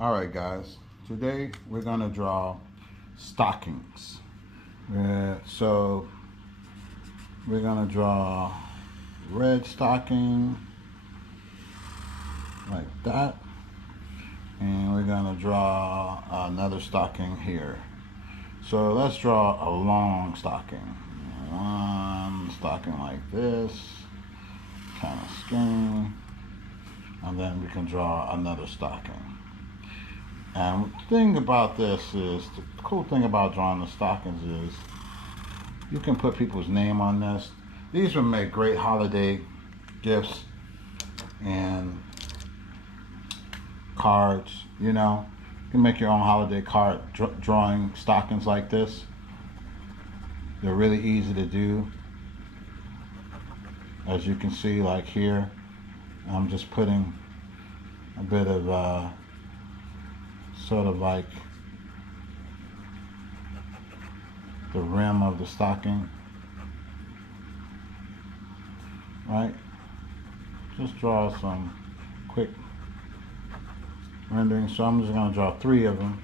Alright guys, today we're going to draw stockings. So we're going to draw red stocking like that, and we're going to draw another stocking here. So let's draw a long stocking. One stocking like this, kind of skinny, and then we can draw another stocking. And the thing about this is, the cool thing about drawing the stockings is you can put people's name on this. These would make great holiday gifts and cards, you know. You can make your own holiday card drawing stockings like this. They're really easy to do. As you can see, like here, I'm just putting a bit of sort of like the rim of the stocking, right? Just draw some quick renderings. So I'm just going to draw 3 of them.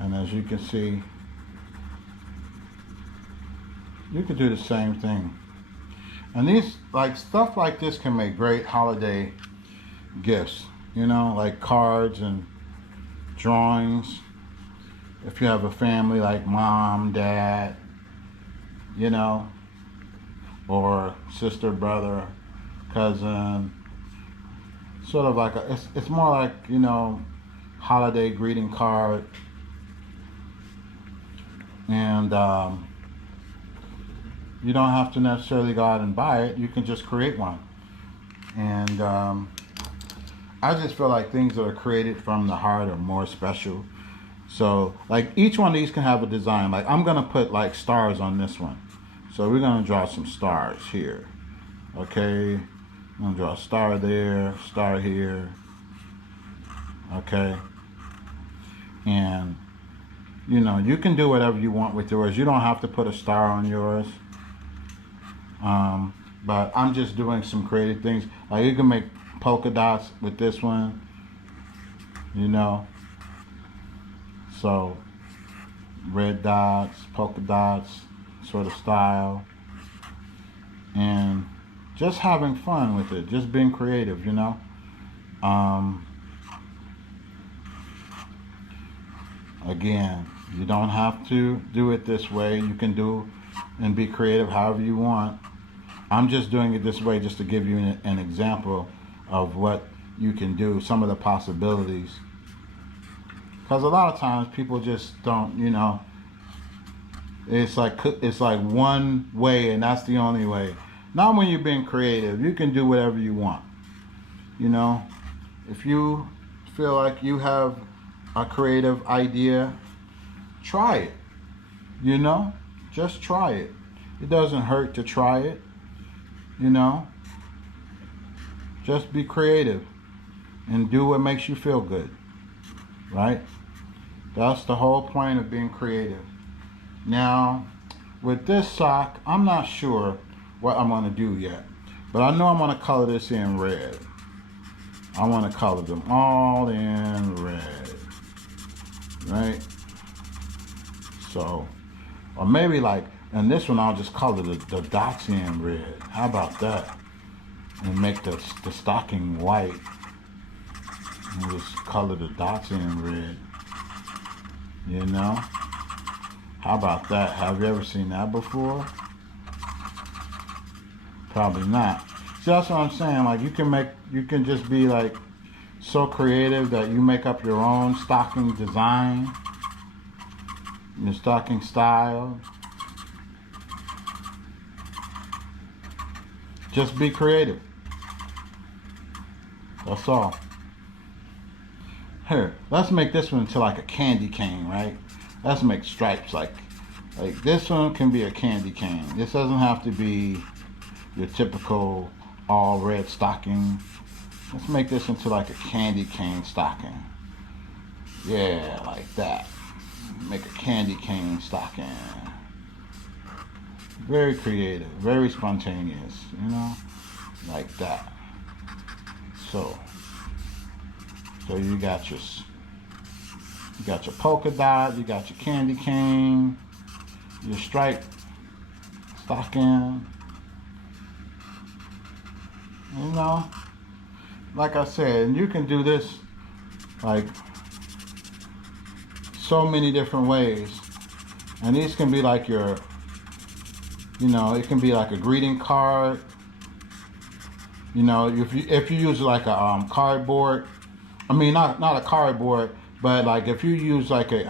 And as you can see, you could do the same thing. And these, like, stuff like this can make great holiday gifts, you know, like cards and drawings. If you have a family like mom, dad, you know, or sister, brother, cousin, sort of like it's more like, you know, holiday greeting card. And you don't have to necessarily go out and buy it. You can just create one. And I just feel like things that are created from the heart are more special. So like each one of these can have a design. Like I'm gonna put like stars on this one. So we're gonna draw some stars here. Okay, I'm gonna draw a star there, star here. Okay. And you know, you can do whatever you want with yours. You don't have to put a star on yours. But I'm just doing some creative things. Like you can make polka dots with this one, you know. So red dots, polka dots, sort of style. And just having fun with it, just being creative, you know. Again, you don't have to do it this way. You can do and be creative however you want. I'm just doing it this way just to give you an example of what you can do, some of the possibilities. Because a lot of times people just don't, you know, it's like one way and that's the only way. Not when you're being creative. You can do whatever you want. You know, if you feel like you have a creative idea, try it. You know, just try it. It doesn't hurt to try it. You know, just be creative and do what makes you feel good, right? That's the whole point of being creative. Now, with this sock, I'm not sure what I'm going to do yet, but I know I'm going to color this in red. I want to color them all in red, right? So, or maybe like, and this one I'll just color the dots in red. How about that? And make the stocking white. And just color the dots in red. You know? How about that? Have you ever seen that before? Probably not. See, that's what I'm saying. Like you can just be like so creative that you make up your own stocking design, your stocking style. Just be creative. That's all. Here, let's make this one into like a candy cane, right? Let's make stripes like this one can be a candy cane. This doesn't have to be your typical all red stocking. Let's make this into like a candy cane stocking. Yeah, like that. Make a candy cane stocking. Very creative, very spontaneous, you know, like that. So you got your polka dot, you got your candy cane, your striped stocking. You know, like I said, and you can do this like so many different ways. And these can be like your, it can be like a greeting card. If you use like a cardboard, I mean not a cardboard, but like if you use like a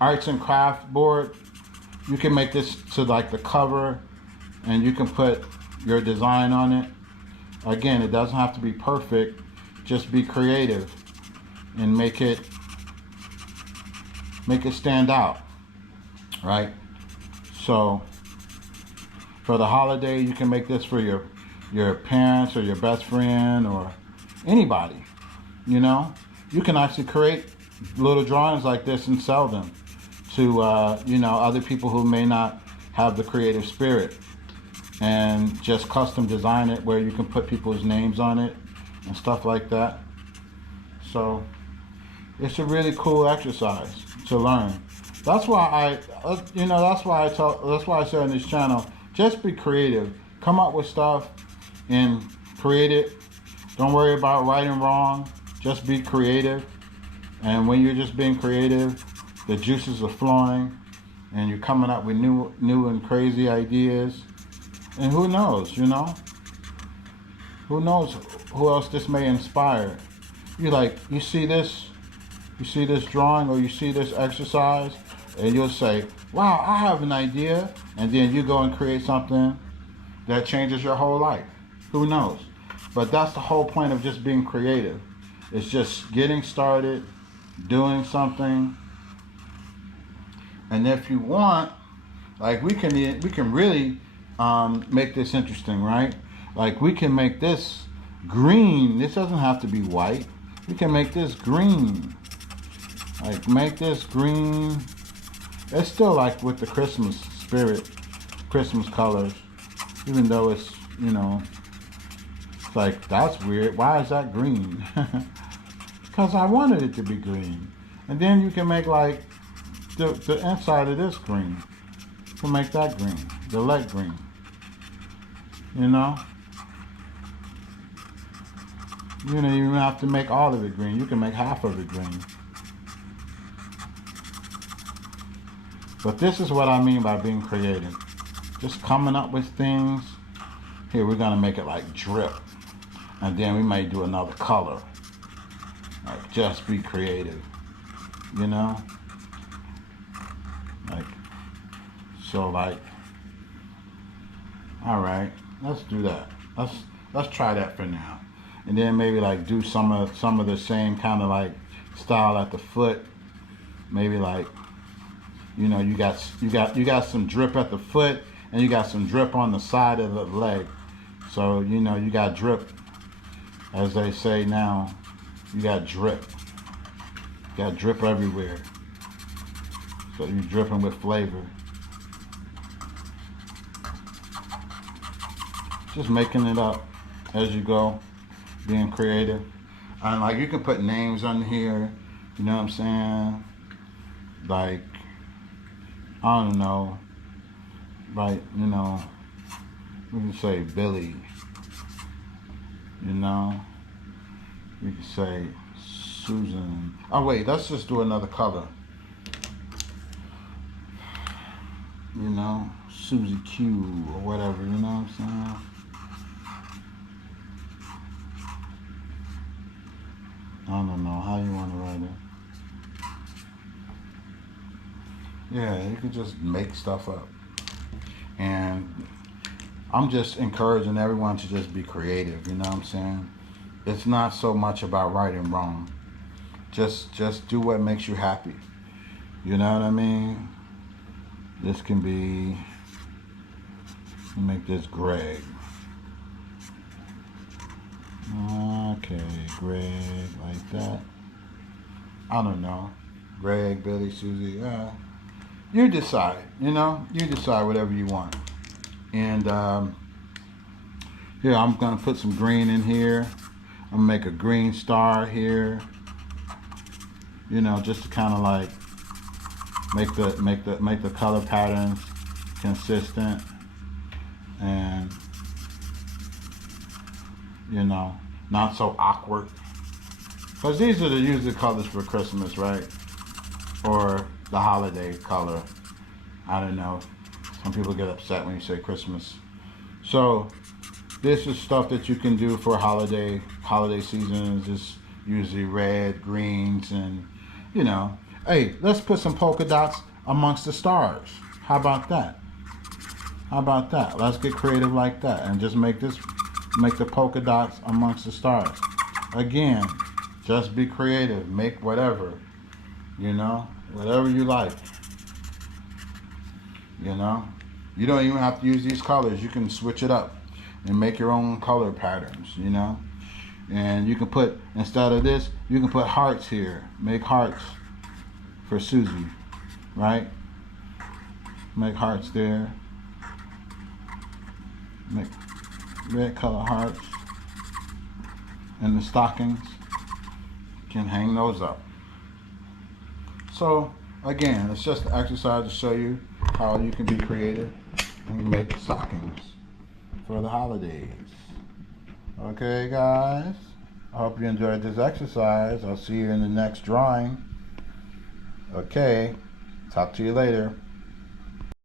arts and craft board, you can make this to like the cover, and you can put your design on it. Again, it doesn't have to be perfect. Just be creative and make it stand out, right? So for the holiday, you can make this for your parents or your best friend or anybody. You can actually create little drawings like this and sell them to other people who may not have the creative spirit, and just custom design it where you can put people's names on it and stuff like that. So it's a really cool exercise to learn. That's why that's why I say on this channel, just be creative. Come up with stuff and create it. Don't worry about right and wrong. Just be creative. And when you're just being creative, the juices are flowing, and you're coming up with new and crazy ideas. And who knows, Who knows who else this may inspire? You see this drawing, or you see this exercise, and you'll say, wow, I have an idea. And then you go and create something that changes your whole life. Who knows? But that's the whole point of just being creative. It's just getting started, doing something. And if you want, like we can really make this interesting, right? Like we can make this green. This doesn't have to be white. We can make this green. Like make this green. It's still like with the Christmas spirit, Christmas colors, even though it's, it's like, that's weird. Why is that green? Because I wanted it to be green. And then you can make like the inside of this green. You can make that green, the leg green. You don't even have to make all of it green. You can make half of it green. But this is what I mean by being creative. Just coming up with things. Here, we're gonna make it like drip. And then we may do another color. Like, just be creative. All right, let's do that. Let's try that for now. And then maybe like do some of the same kind of like style at the foot. Maybe like, you got some drip at the foot, and you got some drip on the side of the leg. So you got drip, as they say now. You got drip. You got drip everywhere. So you're dripping with flavor. Just making it up as you go, being creative. And like you can put names on here, you know what I'm saying? Like, I don't know, like, we can say Billy, we can say Susan. Oh wait, let's just do another color. Susie Q or whatever, you know what I'm saying? I don't know how you want to write it. Yeah, you can just make stuff up. And I'm just encouraging everyone to just be creative, you know what I'm saying? It's not so much about right and wrong. Just do what makes you happy. You know what I mean? This can be, make this Greg. Okay, Greg, like that. I don't know. Greg, Billy, Susie, you decide, you decide whatever you want. And Here, I'm gonna put some green in here. I'm gonna make a green star here. You know, just to kind of like make the color patterns consistent, and you know, not so awkward. Because these are the usual colors for Christmas, right? Or the holiday color. I don't know. Some people get upset when you say Christmas. So this is stuff that you can do for holiday season. Is just usually red, greens, and you know. Hey, let's put some polka dots amongst the stars. How about that? How about that? Let's get creative like that and just make the polka dots amongst the stars. Again, just be creative. Make whatever, you know, whatever you like. You know, you don't even have to use these colors. You can switch it up and make your own color patterns, you know. And you can put, instead of this, you can put hearts here. Make hearts for Susie, right? Make hearts there. Make red color hearts. And the stockings, you can hang those up. So again, it's just an exercise to show you how you can be creative and make stockings for the holidays. Okay, guys, I hope you enjoyed this exercise. I'll see you in the next drawing. Okay, talk to you later.